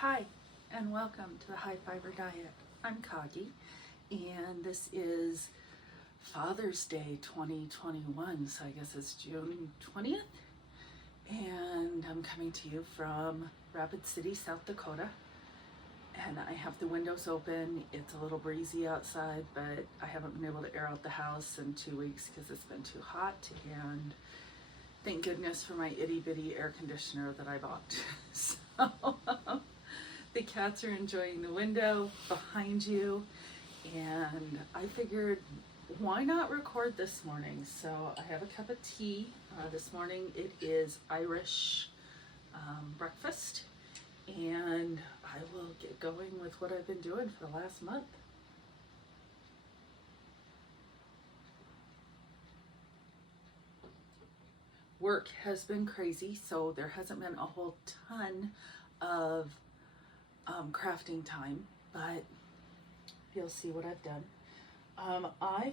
Hi, and welcome to the High Fiber Diet. I'm Kagi, and this is Father's Day 2021, so I guess it's June 20th. And I'm coming to you from Rapid City, South Dakota. And I have the windows open. It's a little breezy outside, but I haven't been able to air out the house in 2 weeks because it's been too hot. And thank goodness for my itty bitty air conditioner that I bought. So the cats are enjoying the window behind you, and I figured why not record this morning? So I have a cup of tea. This morning it is Irish breakfast, and I will get going with what I've been doing for the last month. Work has been crazy, so there hasn't been a whole ton of crafting time, but you'll see what I've done. I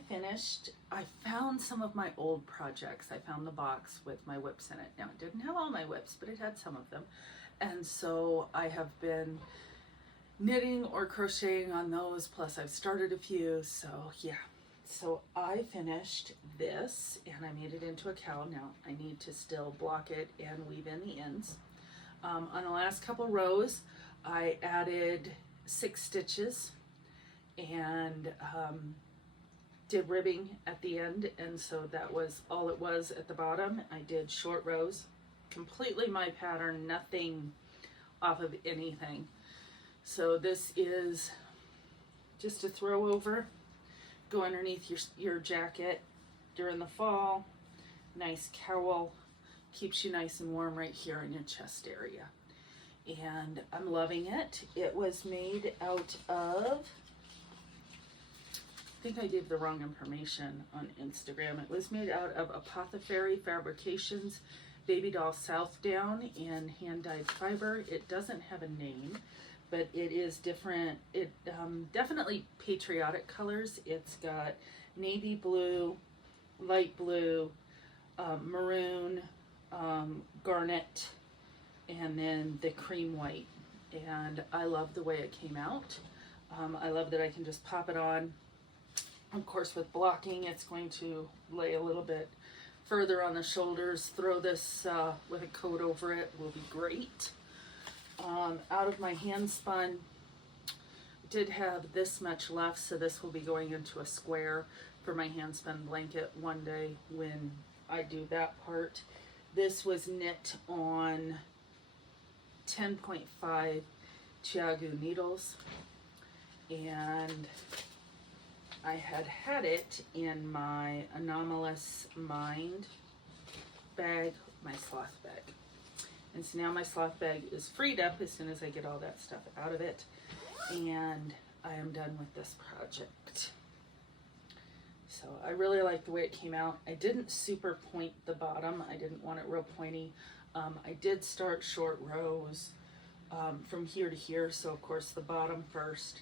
found some of my old projects. I found the box with my whips in it. Now, it didn't have all my whips, but it had some of them. And so I have been knitting or crocheting on those, plus I've started a few, so yeah. So I finished this, and I made it into a cowl. Now, I need to still block it and weave in the ends. On the last couple rows, I added 6 stitches and did ribbing at the end, and so that was all it was at the bottom. I did short rows, completely my pattern, nothing off of anything. So this is just a throw over, go underneath your jacket during the fall. Nice cowl, keeps you nice and warm right here in your chest area. And I'm loving it. It was made out of, I think I gave the wrong information on Instagram. It was made out of Apothecary Fabrications Baby Doll South Down and hand-dyed fiber. It doesn't have a name, but it is different. It definitely patriotic colors. It's got navy blue, light blue, maroon, garnet, and then the cream white. And I love the way it came out. I love that I can just pop it on. Of course, with blocking, it's going to lay a little bit further on the shoulders. Throw this with a coat over it will be great. Out of my hand spun, did have this much left, so this will be going into a square for my hand spun blanket one day when I do that part. This was knit on 10.5 Chiagu needles, and I had it in my Anomalous Mind bag, my sloth bag. And so now my sloth bag is freed up as soon as I get all that stuff out of it, and I am done with this project. So I really like the way it came out. I didn't super point the bottom. I didn't want it real pointy. I did start short rows from here to here, so of course the bottom first,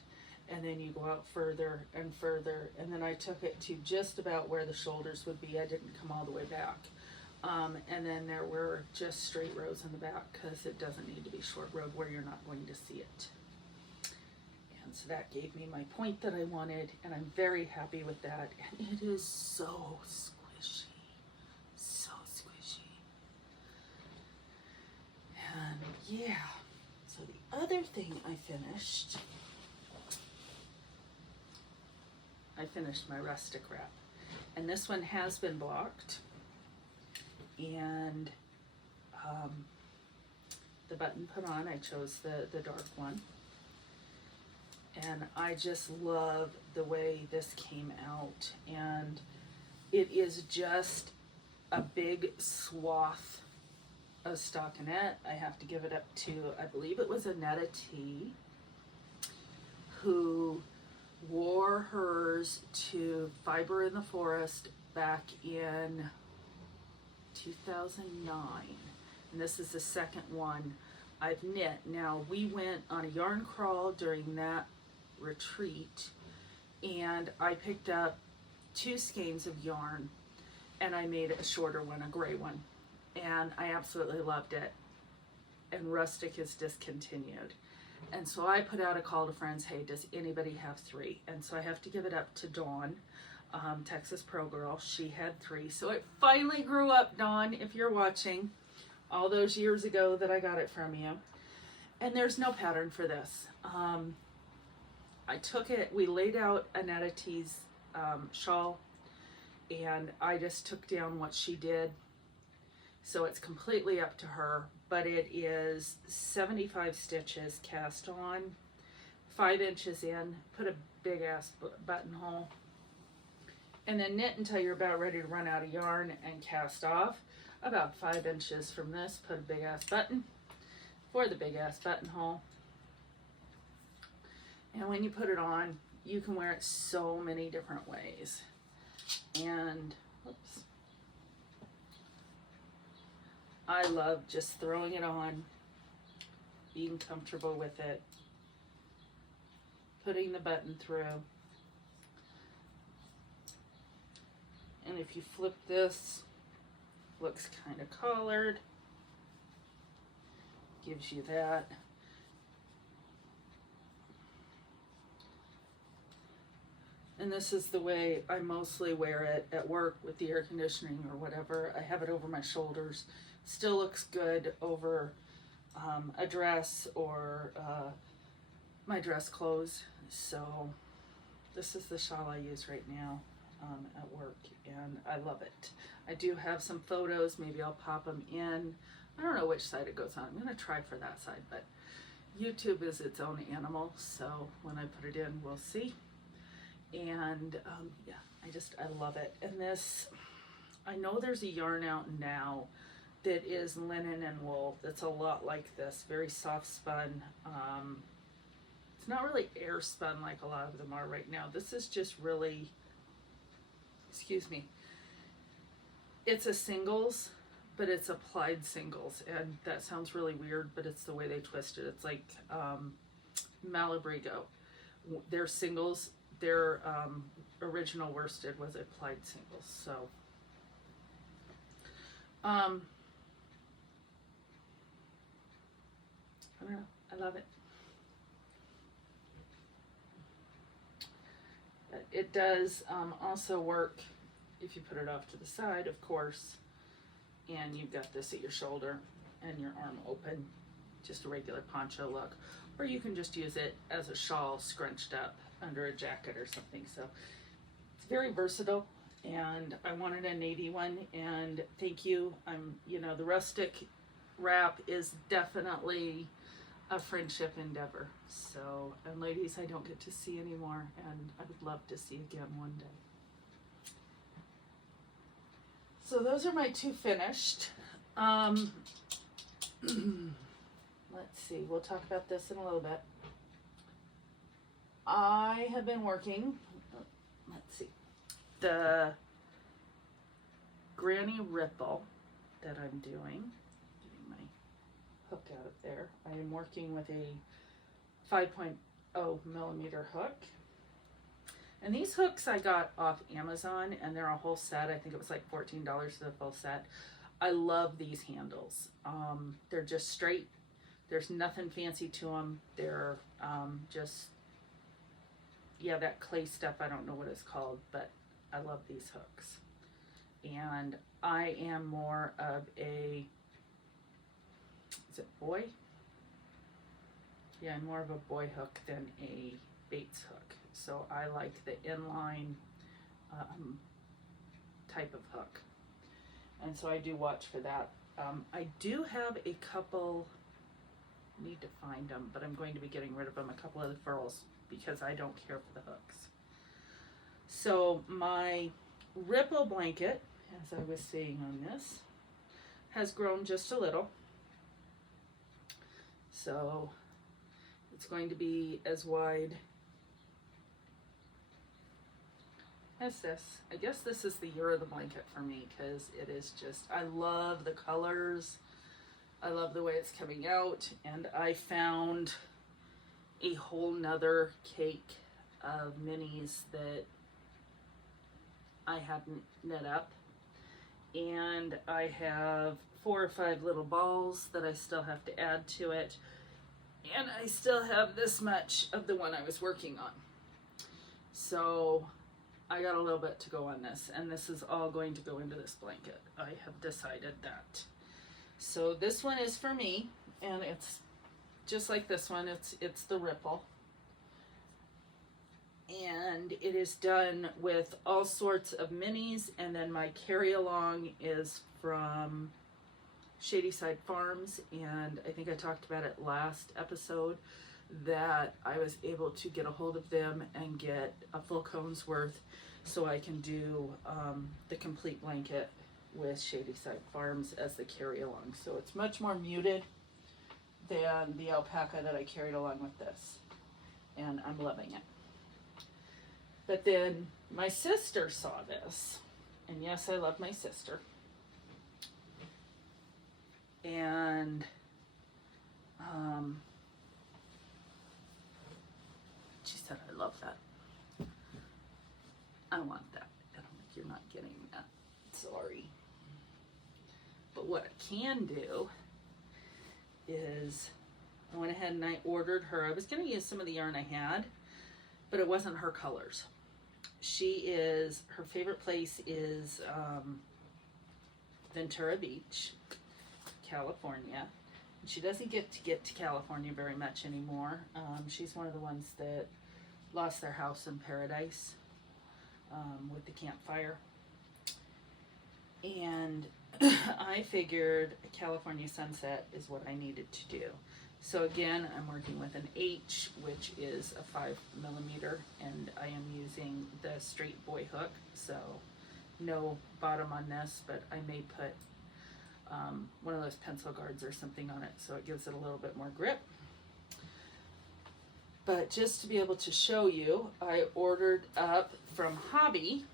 and then you go out further and further, and then I took it to just about where the shoulders would be. I didn't come all the way back. And then there were just straight rows in the back because it doesn't need to be short rowed where you're not going to see it. And so that gave me my point that I wanted, and I'm very happy with that. And it is so squishy, so squishy. And yeah, so the other thing I finished my Rustic Wrap, and this one has been blocked, and the button put on, I chose the dark one, and I just love the way this came out. And it is just a big swath of stockinette. I have to give it up to, I believe it was Annetta T, who wore hers to Fiber in the Forest back in 2009, and this is the second one I've knit. Now, we went on a yarn crawl during that retreat, and I picked up 2 skeins of yarn, and I made a shorter one, a gray one, and I absolutely loved it. And Rustic is discontinued. And so I put out a call to friends, hey, does anybody have 3? And so I have to give it up to Dawn, Texas Pro Girl. She had 3. So it finally grew up, Dawn, if you're watching, all those years ago that I got it from you. And there's no pattern for this. I took it, we laid out Annetta T's shawl, and I just took down what she did. So it's completely up to her, but it is 75 stitches cast on, 5 inches in, put a big ass buttonhole, and then knit until you're about ready to run out of yarn and cast off. About 5 inches from this, put a big ass button for the big ass buttonhole. And when you put it on, you can wear it so many different ways. And, oops. I love just throwing it on, being comfortable with it, putting the button through. And if you flip this, looks kind of collared, gives you that. And this is the way I mostly wear it at work with the air conditioning or whatever. I have it over my shoulders. Still looks good over a dress or my dress clothes. So this is the shawl I use right now at work, and I love it. I do have some photos. Maybe I'll pop them in. I don't know which side it goes on. I'm going to try for that side, but YouTube is its own animal. So when I put it in, we'll see. And yeah, I love it. And this, I know there's a yarn out now that is linen and wool that's a lot like this, very soft spun. It's not really air spun like a lot of them are right now. This is just really, excuse me, it's a singles, but it's applied singles, and that sounds really weird, but it's the way they twist it. It's like Malabrigo. Their singles, their original worsted was applied singles. So I don't know, I love it. But it does also work if you put it off to the side, of course, and you've got this at your shoulder and your arm open, just a regular poncho look, or you can just use it as a shawl scrunched up under a jacket or something. So it's very versatile, and I wanted a navy one, and thank you. You know, the Rustic Wrap is definitely a friendship endeavor. So, and ladies I don't get to see anymore, and I would love to see again one day. So those are my 2 finished. Let's see, we'll talk about this in a little bit. I have been working, let's see, the Granny Ripple that I'm doing, getting my hook out of there. I am working with a 5.0 millimeter hook. And these hooks I got off Amazon, and they're a whole set. I think it was like $14 for the full set. I love these handles. They're just straight. There's nothing fancy to them. They're just, yeah, that clay stuff, I don't know what it's called, but I love these hooks. And I am more of a, is it boy? Yeah, I'm more of a boy hook than a Bates hook. So I like the inline type of hook. And so I do watch for that. I do have a couple, need to find them, but I'm going to be getting rid of them, a couple of the furls, because I don't care for the hooks. So my ripple blanket, as I was saying on this, has grown just a little. So it's going to be as wide as this. I guess this is the year of the blanket for me, because it is just, I love the colors. I love the way it's coming out, and I found a whole nother cake of minis that I hadn't knit up, and I have 4 or 5 little balls that I still have to add to it, And I still have this much of the one I was working on. So I got a little bit to go on this, and this is all going to go into this blanket. I have decided that. So this one is for me, and it's just like this one. It's the ripple. And it is done with all sorts of minis, and then my carry-along is from Shadyside Farms, and I think I talked about it last episode that I was able to get a hold of them and get a full cone's worth so I can do the complete blanket with Shadyside Farms as the carry-along. So it's much more muted than the alpaca that I carried along with this, and I'm loving it. But then my sister saw this, and yes, I love my sister. And she said, I love that. I want that. I don't think you're not getting that. Sorry. But what I can do is I went ahead and I ordered her. I was going to use some of the yarn I had, but it wasn't her colors. Her favorite place is Ventura Beach, California. And she doesn't get to California very much anymore. She's one of the ones that lost their house in Paradise with the campfire. And I figured a California sunset is what I needed to do. So again, I'm working with an H, which is a 5mm, and I am using the straight boy hook, so no bottom on this, but I may put one of those pencil guards or something on it so it gives it a little bit more grip. But just to be able to show you, I ordered up from Hobby.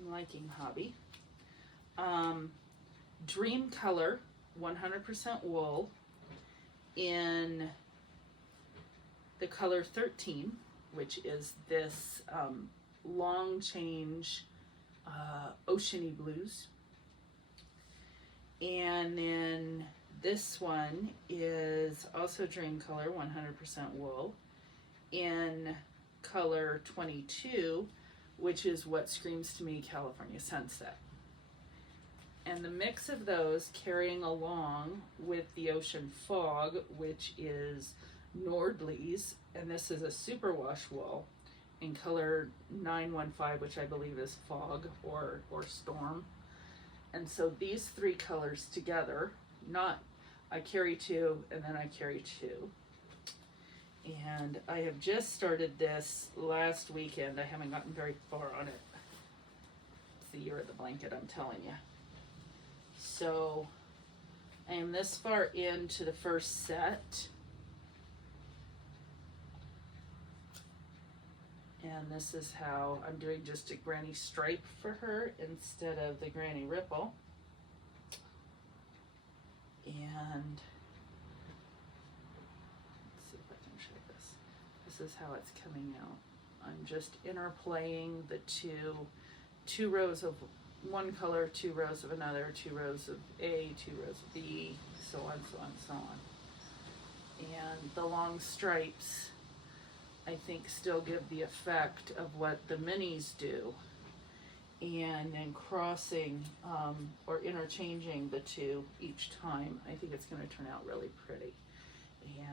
I'm liking Hobby. Dream Color 100% wool in the color 13, which is this long change oceany blues. And then this one is also Dream Color 100% wool in color 22, which is what screams to me California Sunset. And the mix of those carrying along with the Ocean Fog, which is Nordley's, and this is a superwash wool in color 915, which I believe is Fog or Storm. And so these three colors together, I carry two and then I carry two. And I have just started this last weekend. I haven't gotten very far on it. It's the year of the blanket, I'm telling you. So I am this far into the first set. And this is how I'm doing just a granny stripe for her instead of the granny ripple. And let's see if I can show this. This is how it's coming out. I'm just interplaying the two rows of one color, 2 rows of another, 2 rows of A, 2 rows of B, so on, so on, so on. And the long stripes, I think, still give the effect of what the minis do. And then crossing or interchanging the two each time, I think it's going to turn out really pretty.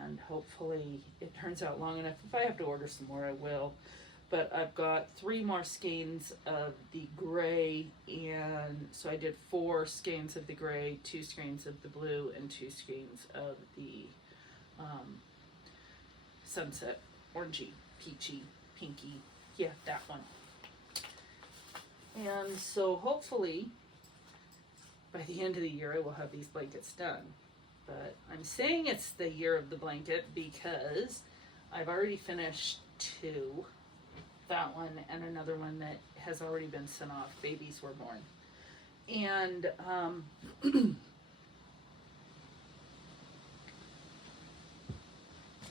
And hopefully it turns out long enough. If I have to order some more, I will. But I've got 3 more skeins of the gray, and so I did 4 skeins of the gray, 2 skeins of the blue, and 2 skeins of the sunset, orangey, peachy, pinky. Yeah, that one. And so hopefully by the end of the year I will have these blankets done. But I'm saying it's the year of the blanket because I've already finished 2. That one and another one that has already been sent off. Babies were born. And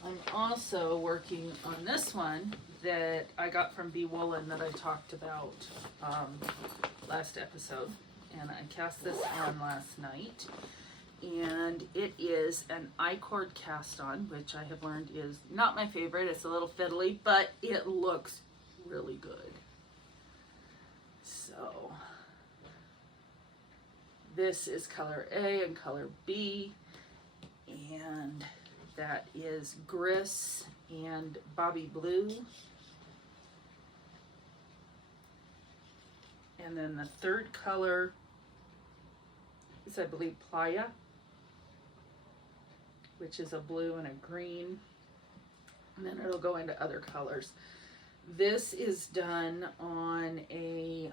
I'm also working on this one that I got from Bee Woolen that I talked about last episode. And I cast this on last night. and it is an I-cord cast on, which I have learned is not my favorite. It's a little fiddly, but it looks really good. So this is color A and color B, and that is Gris and Bobby Blue. And then the third color is, I believe, Playa, which is a blue and a green. And then it'll go into other colors. This is done on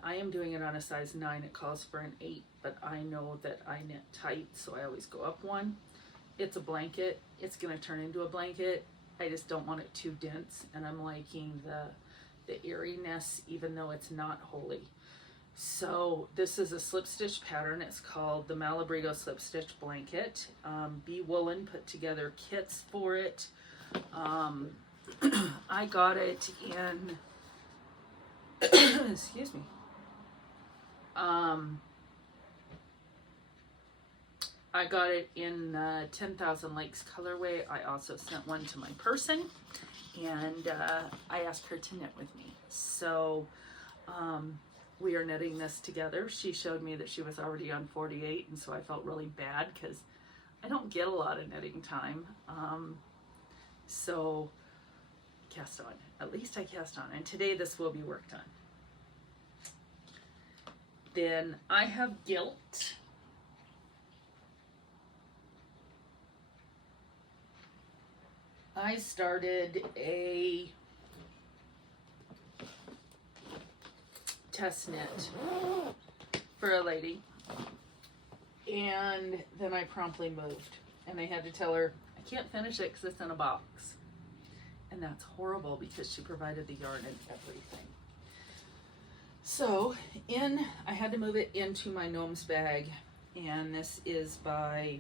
I am doing it on a size 9. It calls for an 8, but I know that I knit tight, so I always go up 1. It's a blanket. It's going to turn into a blanket. I just don't want it too dense, and I'm liking the eeriness, even though it's not wholly. So this is a slip stitch pattern. It's called the Malabrigo slip stitch blanket. Bee Woolen put together kits for it. I got it in excuse me, I got it in 10,000 Lakes colorway. I also sent one to my person, and I asked her to knit with me. So we are knitting this together. She showed me that she was already on 48, and so I felt really bad because I don't get a lot of knitting time. So cast on. At least I cast on. And today this will be worked on. Then I have Gilt. I started a test knit for a lady, and then I promptly moved, and I had to tell her I can't finish it because it's in a box. And that's horrible because she provided the yarn and everything. So I had to move it into my Gnomes bag, and this is by,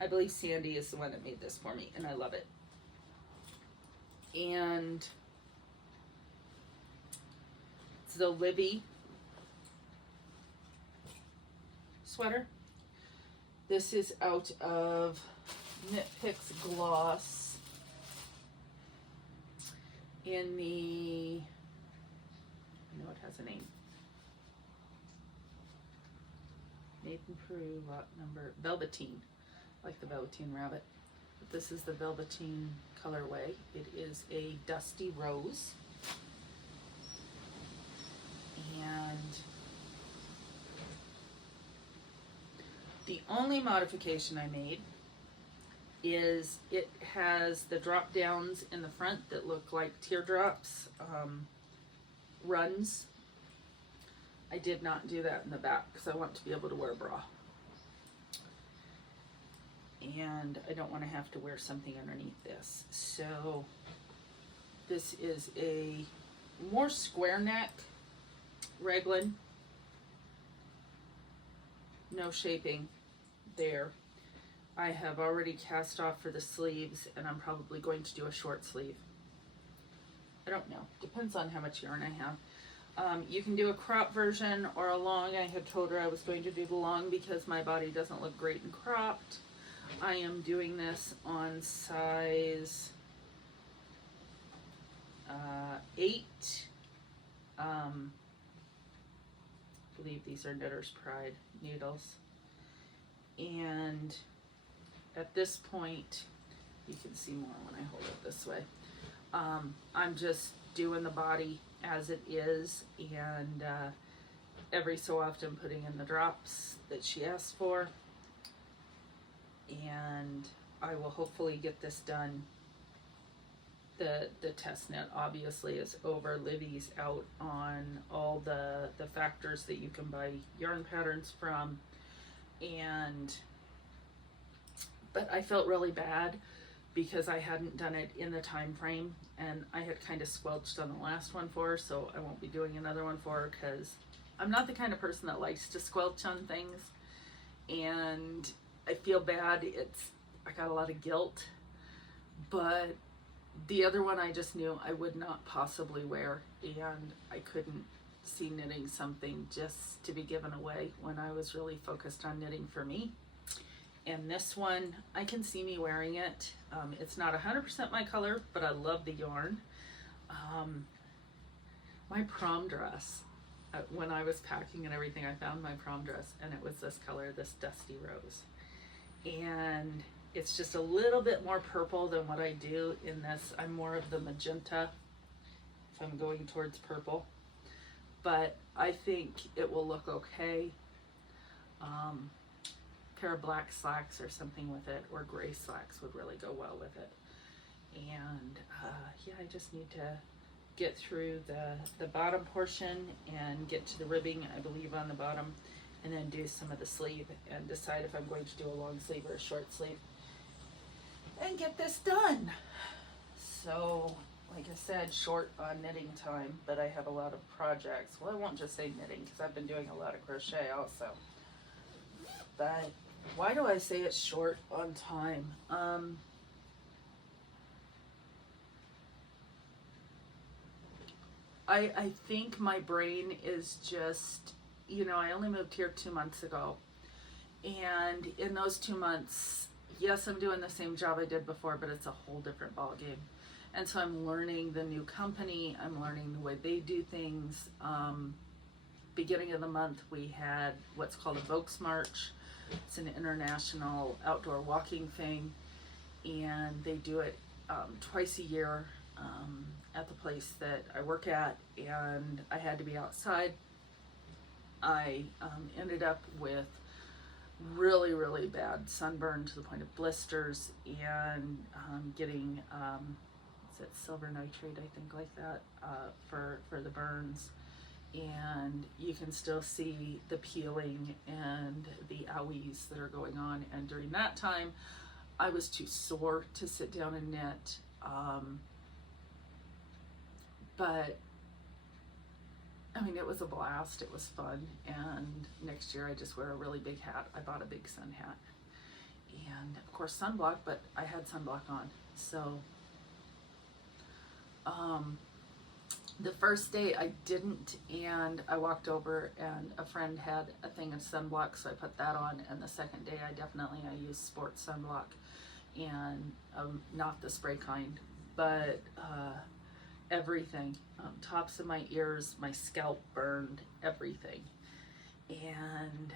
I believe Sandy is the one that made this for me, and I love it. And it's the Libby Sweater. This is out of Knit Picks Gloss in the, I know it has a name, Nathan Peru, lot number, Velveteen, like the Velveteen Rabbit. But this is the Velveteen colorway. It is a dusty rose. And the only modification I made is it has the drop downs in the front that look like teardrops, runs. I did not do that in the back because I want to be able to wear a bra. And I don't want to have to wear something underneath this. So this is a more square neck raglan. No shaping there. I have already cast off for the sleeves, and I'm probably going to do a short sleeve. I don't know. Depends on how much yarn I have. You can do a crop version or a long. I had told her I was going to do the long because my body doesn't look great in cropped. I am doing this on size 8. I believe these are Knitter's Pride needles. And at this point, you can see more when I hold it this way. I'm just doing the body as it is, and every so often putting in the drops that she asked for. And I will hopefully get this done. The test knit obviously is over. Libby's out on all the factors that you can buy yarn patterns from. But I felt really bad because I hadn't done it in the time frame, and I had kind of squelched on the last one for her, so I won't be doing another one for her because I'm not the kind of person that likes to squelch on things, and I feel bad. I got a lot of guilt, but the other one I just knew I would not possibly wear, and I couldn't see knitting something just to be given away when I was really focused on knitting for me. And this one, I can see me wearing it. It's not 100% my color, but I love the yarn. My prom dress, when I was packing and everything, I found my prom dress, and it was this color, this dusty rose. And it's just a little bit more purple than what I do in this. I'm more of the magenta if I'm going towards purple, but I think it will look okay. Pair of black slacks or something with it, or gray slacks would really go well with it. And yeah, I just need to get through the bottom portion and get to the ribbing, I believe, on the bottom, and then do some of the sleeve and decide if I'm going to do a long sleeve or a short sleeve and get this done. So like I said, short on knitting time, but I have a lot of projects. Well, I won't just say knitting because I've been doing a lot of crochet also. But why do I say it's short on time? I think my brain is just, you know, I only moved here 2 months ago. And in those 2 months, yes, I'm doing the same job I did before, but it's a whole different ballgame. And so I'm learning the new company. I'm learning the way they do things. Beginning of the month, we had what's called a Volks March. It's an international outdoor walking thing. And they do it twice a year at the place that I work at. And I had to be outside. I ended up with really, really bad sunburn to the point of blisters, and getting is it silver nitrate, I think, like that, for the burns. And you can still see the peeling and the owies that are going on. And during that time, I was too sore to sit down and knit. But I mean, it was a blast. It was fun. And next year I just wear a really big hat. I bought a big sun hat. And of course sunblock, but I had sunblock on. So the first day I didn't, and I walked over and a friend had a thing of sunblock, so I put that on. And the second day I used sports sunblock, and not the spray kind, but everything, tops of my ears, my scalp burned, everything. And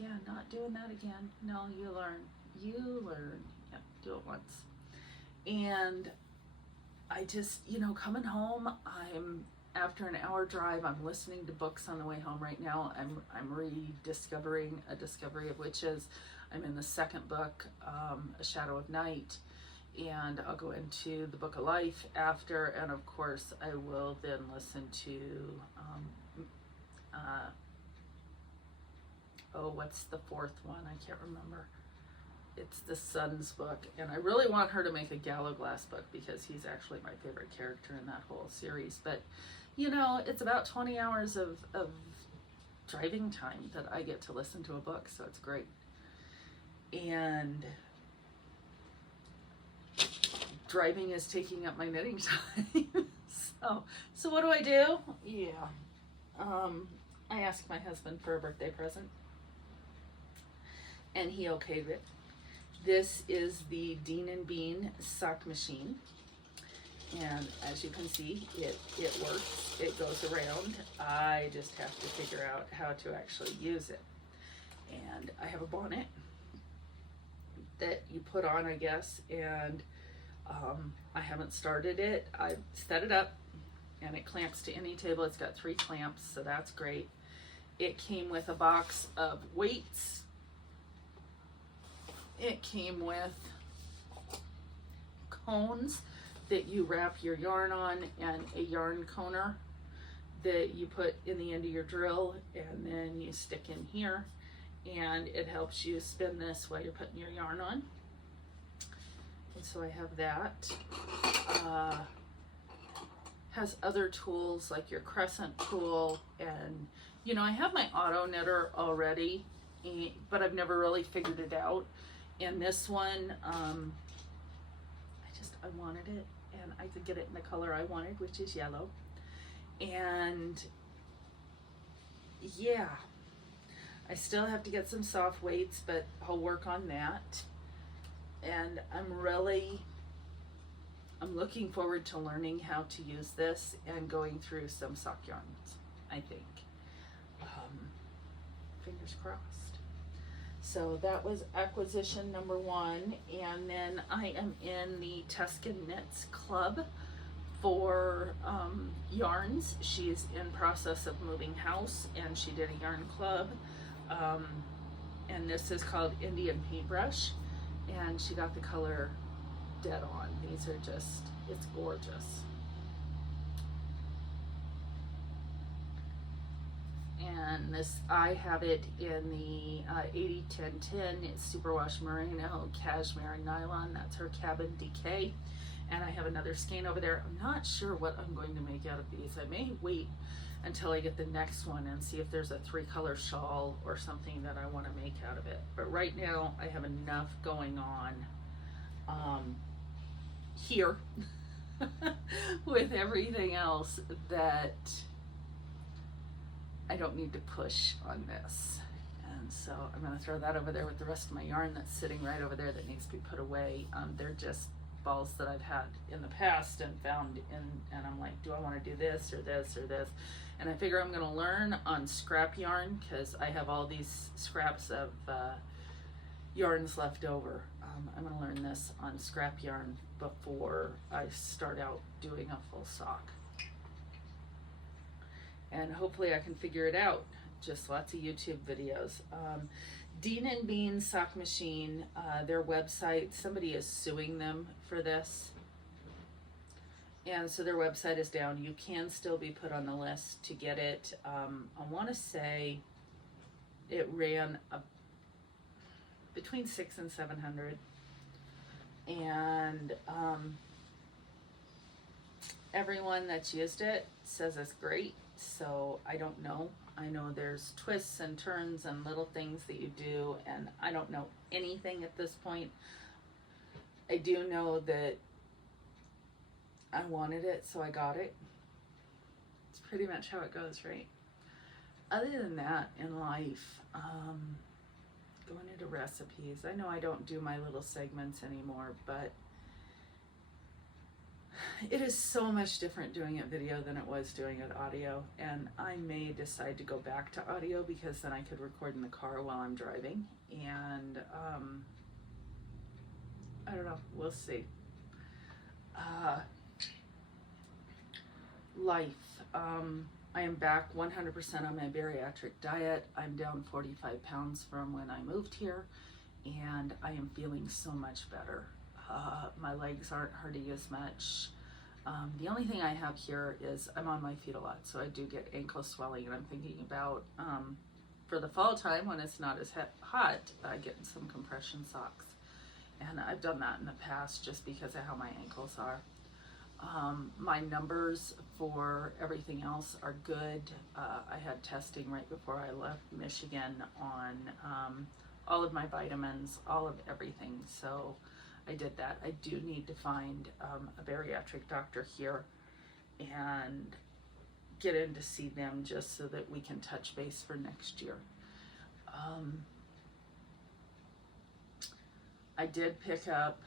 yeah, not doing that again. No, you learn, yeah, do it once. And I just, you know, coming home, I'm after an hour drive, I'm listening to books on the way home right now. I'm rediscovering A Discovery of Witches. I'm in the second book, A Shadow of Night. And I'll go into the Book of Life after, and of course I will then listen to what's the fourth one? I can't remember. It's the Sun's book, and I really want her to make a Gallowglass book because he's actually my favorite character in that whole series. But you know, it's about 20 hours of driving time that I get to listen to a book, so it's great. And driving is taking up my knitting time. so what do? Yeah. I asked my husband for a birthday present, and he okayed it. This is the Dean and Bean sock machine, and as you can see, it works. It goes around. I just have to figure out how to actually use it. And I have a bonnet that you put on, I guess, and I haven't started it. I've set it up, and it clamps to any table. It's got 3 clamps, so that's great. It came with a box of weights. It came with cones that you wrap your yarn on, and a yarn coner that you put in the end of your drill, and then you stick in here, and it helps you spin this while you're putting your yarn on. And so I have that. Has other tools like your crescent tool, and you know, I have my auto knitter already, but I've never really figured it out. And this one, I wanted it, and I could get it in the color I wanted, which is yellow. And yeah, I still have to get some soft weights, but I'll work on that. And I'm looking forward to learning how to use this and going through some sock yarns, I think. Fingers crossed. So that was acquisition number 1. And then I am in the Tuscan Knits Club for yarns. She's in process of moving house, and she did a yarn club. And this is called Indian Paintbrush. And she got the color dead on. These are just, it's gorgeous. And this, I have it in the 80-10-10. It's superwash merino, cashmere, and nylon. That's her Cabin Decay. And I have another skein over there. I'm not sure what I'm going to make out of these. I may wait until I get the next one and see if there's a 3-color shawl or something that I want to make out of it. But right now I have enough going on here with everything else that I don't need to push on this. And so I'm going to throw that over there with the rest of my yarn that's sitting right over there that needs to be put away. They're just balls that I've had in the past and found and I'm like, do I want to do this or this or this? And I figure I'm going to learn on scrap yarn, because I have all these scraps of yarns left over. I'm going to learn this on scrap yarn before I start out doing a full sock. And hopefully I can figure it out. Just lots of YouTube videos. Dean and Bean Sock Machine, their website, somebody is suing them for this. And so their website is down. You can still be put on the list to get it. I want to say it ran between $600 and $700. And everyone that's used it says it's great. So I don't know. I know there's twists and turns and little things that you do, and I don't know anything at this point. I do know that I wanted it, so I got it. It's pretty much how it goes, right? Other than that, in life, going into recipes, I know I don't do my little segments anymore, but it is so much different doing it video than it was doing it audio, and I may decide to go back to audio because then I could record in the car while I'm driving, and I don't know, we'll see. Life. I am back 100% on my bariatric diet. I'm down 45 pounds from when I moved here, and I am feeling so much better. My legs aren't hurting as much. The only thing I have here is I'm on my feet a lot, so I do get ankle swelling, and I'm thinking about, for the fall time when it's not as hot, getting some compression socks. And I've done that in the past just because of how my ankles are. My numbers for everything else are good. I had testing right before I left Michigan on all of my vitamins, all of everything, so I did that. I do need to find a bariatric doctor here and get in to see them just so that we can touch base for next year. I did pick up,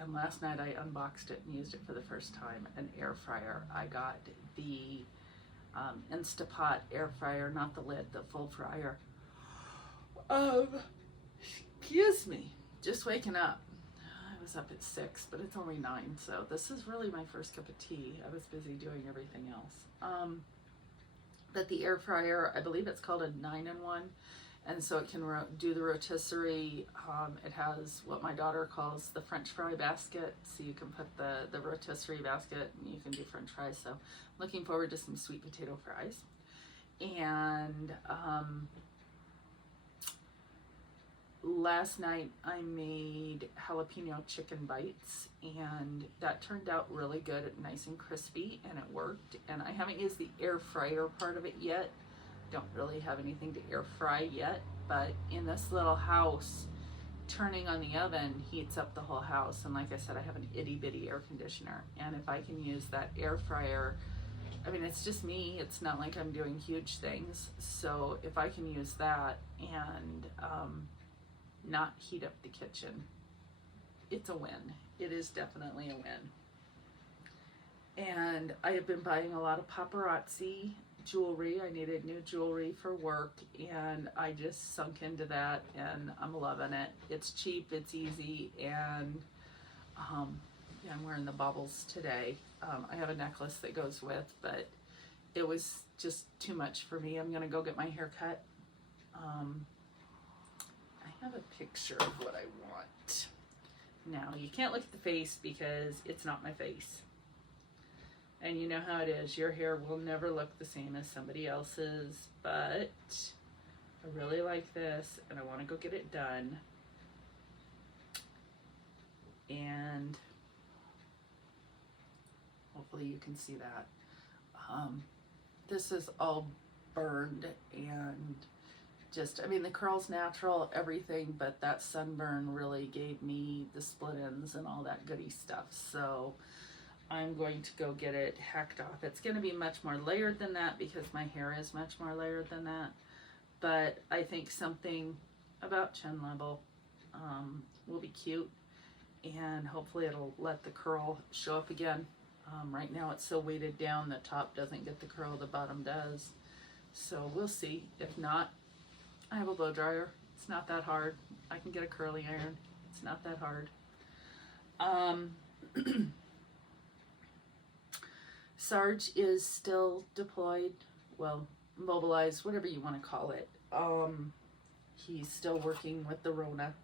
and last night I unboxed it and used it for the first time, an air fryer. I got the Instapot air fryer, not the lid, the full fryer. Excuse me. Just waking up. I was up at 6, but it's only 9, so this is really my first cup of tea. I was busy doing everything else. But the air fryer, I believe it's called a 9-in-1, and so it can do the rotisserie. It has what my daughter calls the French fry basket, so you can put the rotisserie basket and you can do French fries. So I'm looking forward to some sweet potato fries. And last night I made jalapeno chicken bites, and that turned out really good, nice and crispy, and it worked. And I haven't used the air fryer part of it yet. Don't really have anything to air fry yet, but in this little house, turning on the oven heats up the whole house. And like I said, I have an itty bitty air conditioner, and if I can use that air fryer I mean, it's just me. It's not like I'm doing huge things. So if I can use that and not heat up the kitchen, it's a win. It is definitely a win. And I have been buying a lot of paparazzi jewelry. I needed new jewelry for work, and I just sunk into that, and I'm loving it. It's cheap, it's easy, and yeah, I'm wearing the baubles today. I have a necklace that goes with, but it was just too much for me. I'm gonna go get my hair cut. I have a picture of what I want. Now, you can't look at the face because it's not my face. And you know how it is. Your hair will never look the same as somebody else's, but I really like this and I want to go get it done. And hopefully you can see that. This is all burned and just, I mean, the curl's natural, everything, but that sunburn really gave me the split ends and all that goody stuff. So I'm going to go get it hacked off. It's going to be much more layered than that because my hair is much more layered than that. But I think something about chin level will be cute, and hopefully it'll let the curl show up again. Right now it's so weighted down, the top doesn't get the curl, the bottom does. So we'll see. If not, I have a blow dryer. It's not that hard. I can get a curling iron. It's not that hard. Sarge is still deployed, well, mobilized, whatever you want to call it. He's still working with the Rona.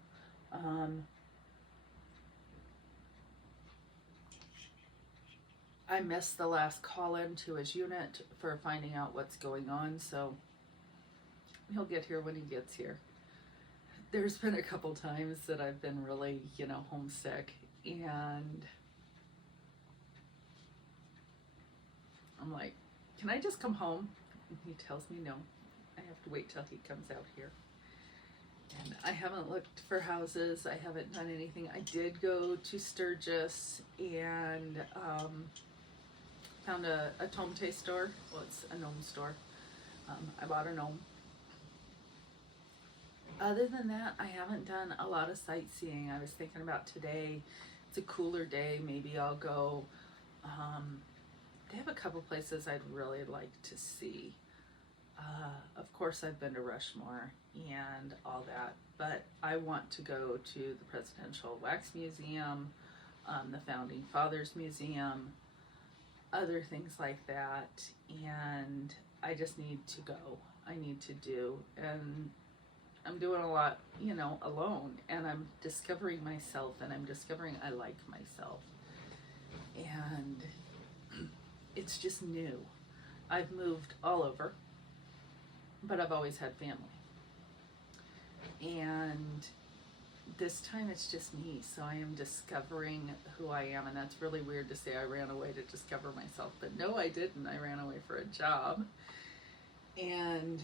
I missed the last call in to his unit for finding out what's going on, so he'll get here when he gets here. There's been a couple times that I've been really, homesick, and I'm like, can I just come home? And he tells me no. I have to wait till he comes out here. And I haven't looked for houses. I haven't done anything. I did go to Sturgis and found a tomte store. Well, it's a gnome store. I bought a gnome. Other than that, I haven't done a lot of sightseeing. I was thinking about today. It's a cooler day. Maybe I'll go. They have a couple places I'd really like to see. Of course, I've been to Rushmore and all that, but I want to go to the Presidential Wax Museum, the Founding Fathers Museum, other things like that, and I just need to go. I need to do, and I'm doing a lot, alone, and I'm discovering myself, and I'm discovering I like myself, and it's just new. I've moved all over, but I've always had family. And this time it's just me, so I am discovering who I am, and that's really weird to say I ran away to discover myself, but no, I didn't. I ran away for a job, and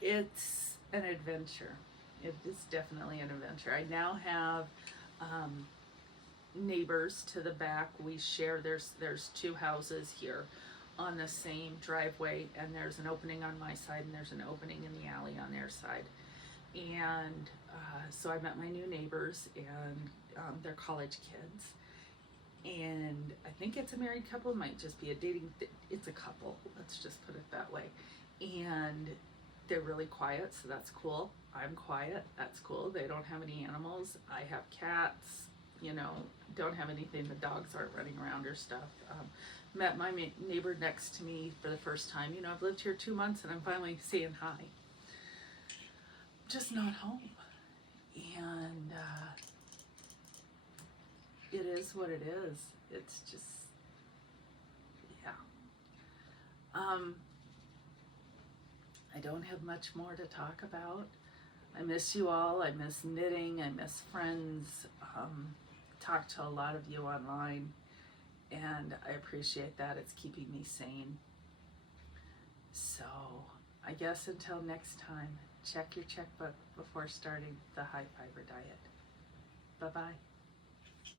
it's an adventure. It is definitely an adventure. I now have neighbors to the back. We share, there's two houses here on the same driveway, and there's an opening on my side and there's an opening in the alley on their side. And so I met my new neighbors, and they're college kids. And I think it's a married couple, it might just be a dating, it's a couple, let's just put it that way. And they're really quiet, so that's cool. I'm quiet, that's cool. They don't have any animals. I have cats, don't have anything. The dogs aren't running around or stuff. Met my neighbor next to me for the first time. I've lived here 2 months and I'm finally saying hi. Just not home. And it is what it is. It's just, yeah. I don't have much more to talk about. I miss you all. I miss knitting. I miss friends. Talk to a lot of you online, and I appreciate that. It's keeping me sane. So I guess until next time, check your checkbook before starting the high fiber diet. Bye-bye.